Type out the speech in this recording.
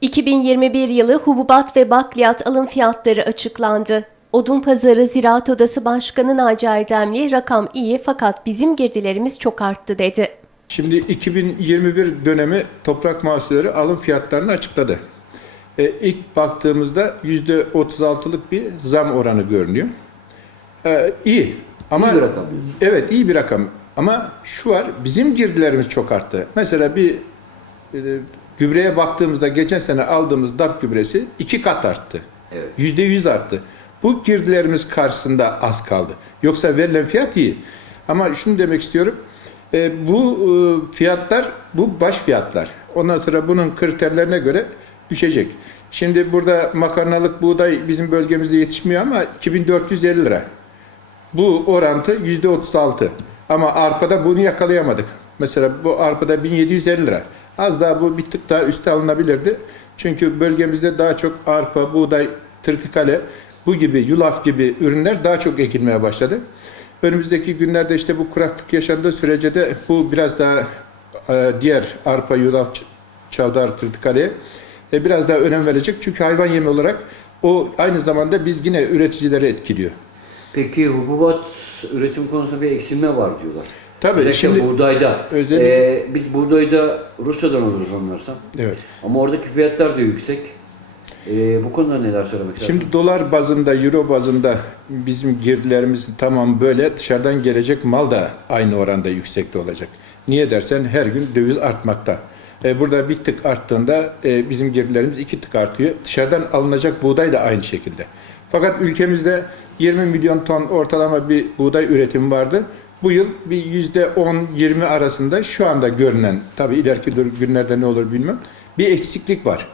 2021 yılı hububat ve bakliyat alım fiyatları açıklandı. Odun Pazarı Ziraat Odası Başkanı Naci Erdemli rakam iyi fakat bizim girdilerimiz çok arttı dedi. Şimdi 2021 dönemi toprak mahsulleri alım fiyatlarını açıkladı. E, ilk baktığımızda %36'lık bir zam oranı görünüyor. E, iyi ama İyi bir rakam. evet iyi bir rakam ama şu var bizim girdilerimiz çok arttı. Mesela bir e, gübreye baktığımızda geçen sene aldığımız DAP gübresi iki kat arttı. Evet. Yüzde yüz arttı. Bu girdilerimiz karşısında az kaldı. Yoksa verilen fiyat iyi. Ama şunu demek istiyorum. e, bu e, fiyatlar, bu baş fiyatlar. Ondan sonra bunun kriterlerine göre düşecek. Şimdi burada makarnalık buğday bizim bölgemizde yetişmiyor ama 2450 lira. Bu orantı yüzde 36. Ama arpada bunu yakalayamadık. Mesela bu arpada 1750 lira. Az daha bu bir tık daha üste alınabilirdi. Çünkü bölgemizde daha çok arpa, buğday, tırtıkale, bu gibi, yulaf gibi ürünler daha çok ekilmeye başladı. Önümüzdeki günlerde işte bu kuraklık yaşandığı sürece de bu biraz daha e, diğer arpa, yulaf, çavdar, tırtıkaleye e, biraz daha önem verecek. Çünkü hayvan yemi olarak o aynı zamanda biz yine üreticileri etkiliyor. Peki hububat üretim konusunda bir eksilme var diyorlar. Tabii, Özellikle şimdi- buğdayda. özellikle- Ee, biz buğdayda Rusya'dan alıyoruz anlarsam. Evet. Ama oradaki fiyatlar da yüksek. Ee, bu konuda neler söylemek lazım? Şimdi dolar bazında, euro bazında bizim girdilerimizin tamam böyle dışarıdan gelecek mal da aynı oranda yüksekte olacak. Niye dersen her gün döviz artmakta. E, burada bir tık arttığında e, bizim girdilerimiz iki tık artıyor. Dışarıdan alınacak buğday da aynı şekilde. Fakat ülkemizde 20 milyon ton ortalama bir buğday üretimi vardı. Bu yıl bir yüzde 10-20 arasında şu anda görünen, tabii ileriki günlerde ne olur bilmem, bir eksiklik var.